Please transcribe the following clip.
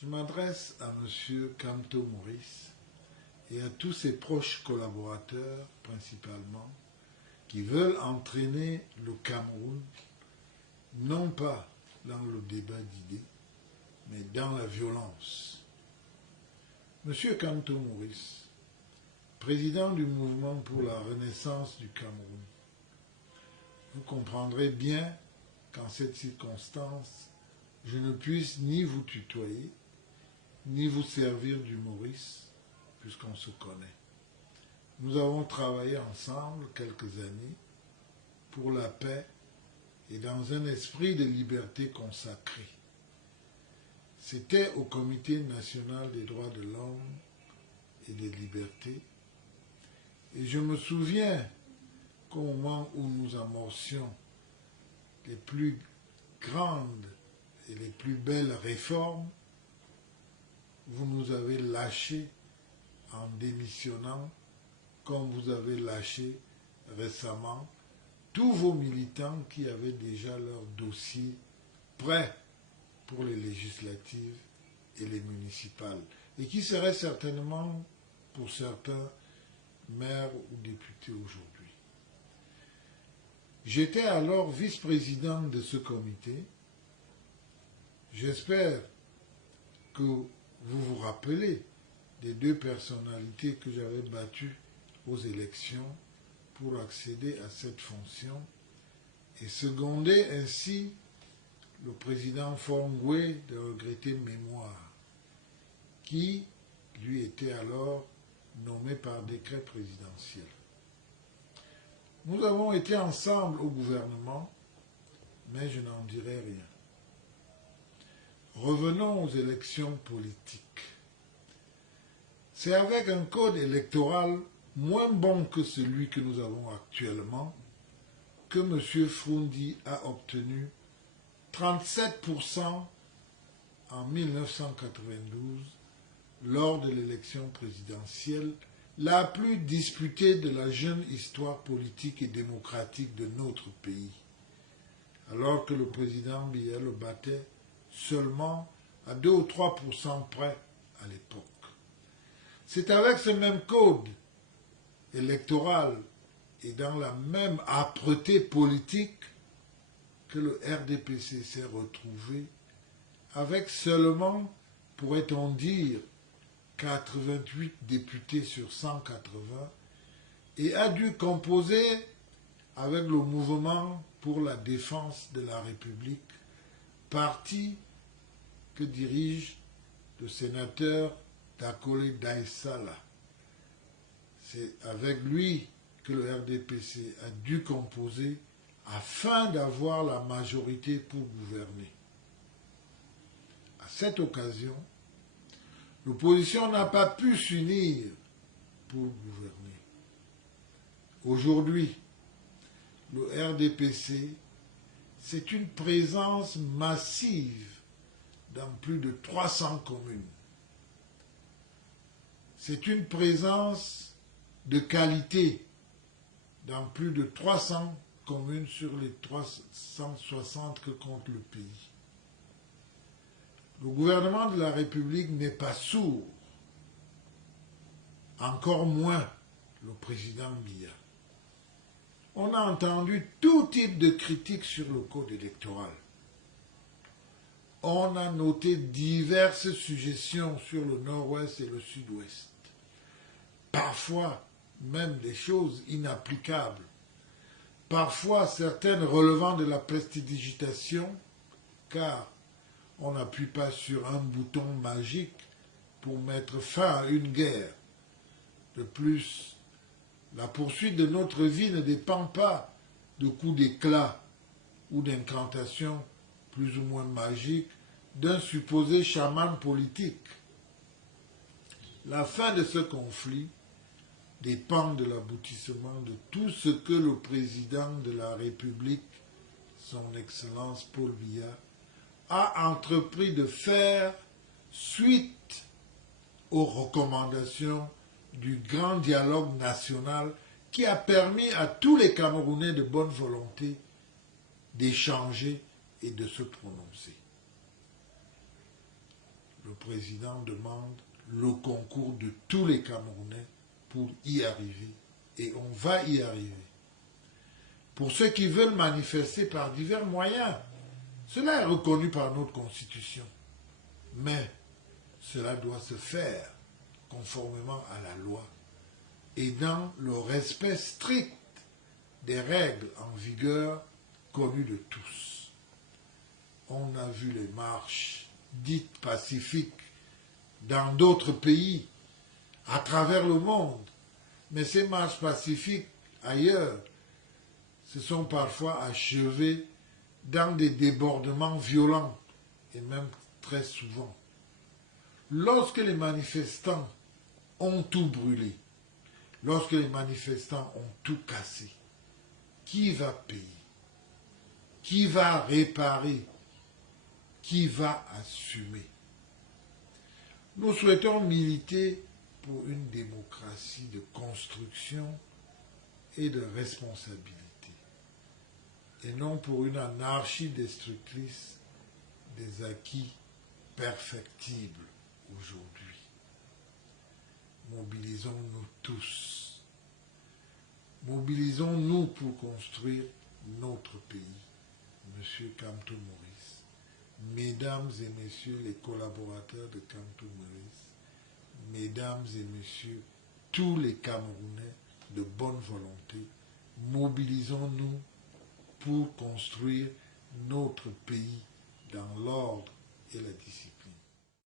Je m'adresse à M. Kamto Maurice et à tous ses proches collaborateurs, principalement, qui veulent entraîner le Cameroun, non pas dans le débat d'idées, mais dans la violence. M. Kamto Maurice, président du mouvement pour la renaissance du Cameroun, vous comprendrez bien qu'en cette circonstance, je ne puisse ni vous tutoyer, ni vous servir du Maurice, puisqu'on se connaît. Nous avons travaillé ensemble quelques années pour la paix et dans un esprit de liberté consacré. C'était au Comité national des droits de l'homme et des libertés, et je me souviens qu'au moment où nous amorcions les plus grandes et les plus belles réformes, vous nous avez lâchés en démissionnant, comme vous avez lâché récemment tous vos militants qui avaient déjà leur dossier prêt pour les législatives et les municipales, et qui seraient certainement, pour certains, maires ou députés aujourd'hui. J'étais alors vice-président de ce comité. J'espère que vous vous rappelez des deux personnalités que j'avais battues aux élections pour accéder à cette fonction et seconder ainsi le président Fongwe de regretter mémoire, qui lui était alors nommé par décret présidentiel. Nous avons été ensemble au gouvernement, mais je n'en dirai rien. Revenons aux élections politiques. C'est avec un code électoral moins bon que celui que nous avons actuellement que M. Froundi a obtenu 37% en 1992 lors de l'élection présidentielle la plus disputée de la jeune histoire politique et démocratique de notre pays, alors que le président Biya le battait seulement à 2 ou 3% près à l'époque. C'est avec ce même code électoral et dans la même âpreté politique que le RDPC s'est retrouvé avec seulement, pourrait-on dire, 88 députés sur 180 et a dû composer avec le mouvement pour la défense de la République, parti que dirige le sénateur Dakole Daïsala. C'est avec lui que le RDPC a dû composer afin d'avoir la majorité pour gouverner. À cette occasion, l'opposition n'a pas pu s'unir pour gouverner. Aujourd'hui, le RDPC, c'est une présence massive dans plus de 300 communes. C'est une présence de qualité dans plus de 300 communes sur les 360 que compte le pays. Le gouvernement de la République n'est pas sourd, encore moins le président Biya. On a entendu tout type de critiques sur le code électoral. On a noté diverses suggestions sur le nord-ouest et le sud-ouest. Parfois, même des choses inapplicables. Parfois, certaines relevant de la prestidigitation, car on n'appuie pas sur un bouton magique pour mettre fin à une guerre. De plus, la poursuite de notre vie ne dépend pas de coups d'éclat ou d'incantations plus ou moins magiques d'un supposé chaman politique. La fin de ce conflit dépend de l'aboutissement de tout ce que le président de la République, son Excellence Paul Biya, a entrepris de faire suite aux recommandations du grand dialogue national qui a permis à tous les Camerounais de bonne volonté d'échanger et de se prononcer. le président demande le concours de tous les Camerounais pour y arriver. Et on va y arriver. Pour ceux qui veulent manifester par divers moyens, cela est reconnu par notre Constitution. Mais cela doit se faire conformément à la loi et dans le respect strict des règles en vigueur connues de tous. On a vu les marches dites pacifiques dans d'autres pays, à travers le monde. Mais ces marches pacifiques ailleurs se sont parfois achevées dans des débordements violents, et même très souvent. Lorsque les manifestants ont tout brûlé, lorsque les manifestants ont tout cassé, qui va payer? Qui va réparer? Qui va assumer? Nous souhaitons militer pour une démocratie de construction et de responsabilité, et non pour une anarchie destructrice des acquis perfectibles aujourd'hui. Mobilisons-nous tous. Mobilisons-nous pour construire notre pays. Monsieur Kamto Maurice, Mesdames et Messieurs les collaborateurs de Kamto Maurice, Mesdames et Messieurs tous les Camerounais de bonne volonté, mobilisons-nous pour construire notre pays dans l'ordre et la discipline.